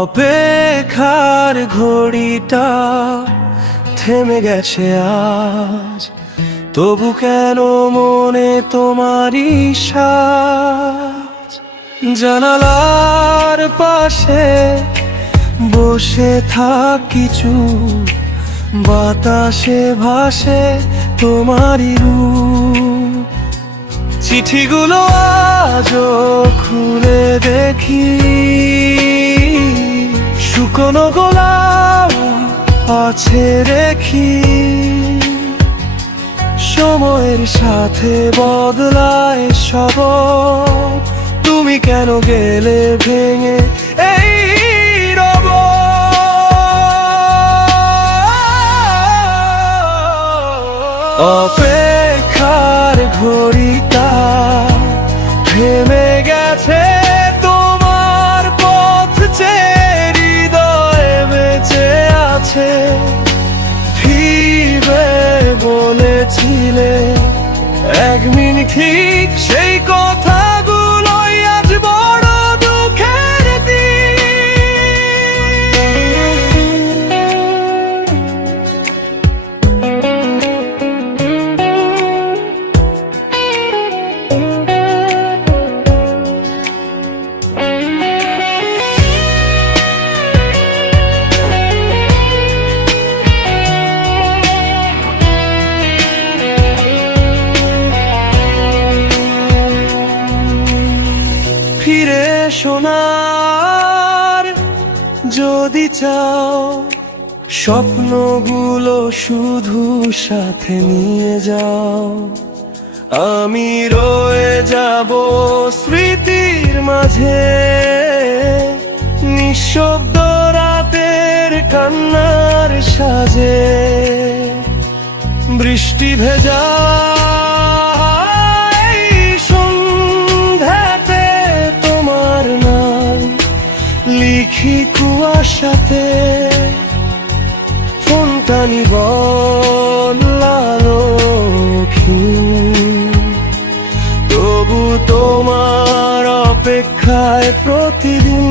অপেক্ষার ঘড়িটা থেমে গেছে আজ, তবু কেন মনে তোমারই সাজ। জানালার পাশে বসে থাকি চুপ, বাতাসে ভাসে তোমারই রূপ। চিঠিগুলো আজও খুলে দেখি, শুকনো গোলাপ আছে রেখি। সময়ের সাথে বদলায় সব, তুমি কেন গেলে ভেঙে এই রব। অপেক্ষার ঘড়িটা থেমে গেছে তোমার পথ চেয়ে, হৃদয়ে বেঁচে আছে। ফিরবে বলেছিলে এক মিনিট, ঠিক সেই কথাগুলোই আজ বড় দুঃখের দিন। ফিরে শোনার যদি চাও, স্বপ্নগুলো শুধু সাথে নিয়ে যাও। আমি রয়ে যাব স্মৃতির মাঝে, নিঃশব্দ রাতের কান্নার সাজে। বৃষ্টি ভেজা লিখি কুয়াশাতে, ফোনটা নিবলালো ক্ষীণ। তবু তোমার অপেক্ষায় প্রতিদিন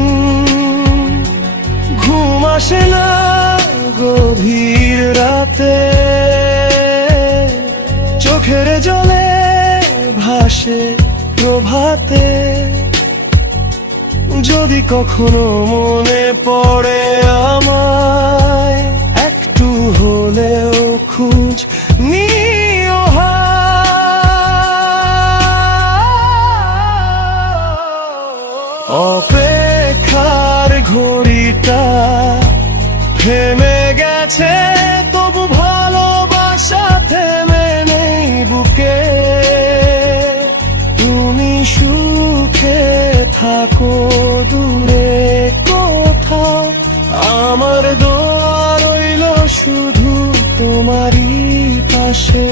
ঘুম আসে না গভীর রাতে। চোখের জলে ভাসে প্রভাতে, যদি কখনো মনে পড়ে আমায়, একটু হলেও খোঁজ নিও। অপেক্ষার ঘড়িটা থেমে গেছে, তবু ভালোবাসা থেমে নেই বুকে। তুমি সুখে থাকো দূরে কোথাও, আমার দোয়া রইল শুধু তোমারই পাশে।